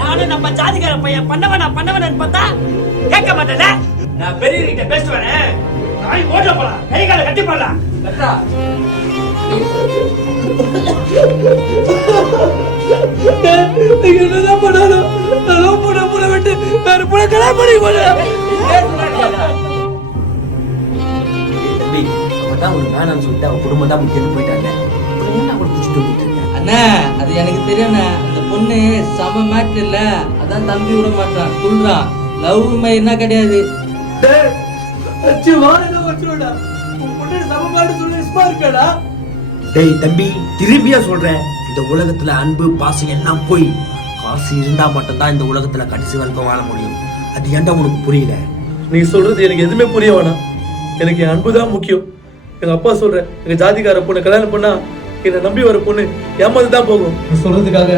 நானும் நம்ம ஜாதிகார பையன் பண்ணவன பார்த்தா கேட்க மாட்டேன்ல. நான் பெரிய கிட்ட பேசிட்டு வரேன். நாய் ஓட்ட போலாம், கை கால கட்டி போடலாம். என்னதான் பண்ணாலும் புட விட்டு வேற புட கல்யாணம் பண்ணி போறேன். குடும்பம் தான் முக்கியம் போயிட்டாங்க. அண்ணா அது எனக்கு தெரியும்ண்ணா. அந்த பொண்ணு சம மேட்ரு இல்ல, அதான் தம்பி விட மாட்டான் சொல்றான். லவ் என்ன கிடையாது. டேய் தம்பி, திரும்பியா சொல்றேன், இந்த உலகத்துல அன்பு பாசம் எல்லாம் போய் காசு இருந்தா மட்டும்தான் இந்த உலகத்துல கடைசி வரைக்கும் வாழ முடியும். அது ஏன்டா உனக்கு புரியல? நீ சொல்றது எனக்கு எதுவுமே புரிய வேணாம். எனக்கு என் அன்பு தான் முக்கியம். எங்க அப்பா சொல்றேன், எங்க ஜாதிக்கார பொண்ணு கல்யாணம் பண்ணா என்னை நம்பி வர பொண்ணு ஏமாந்து தான் போகும் சொல்றதுக்காக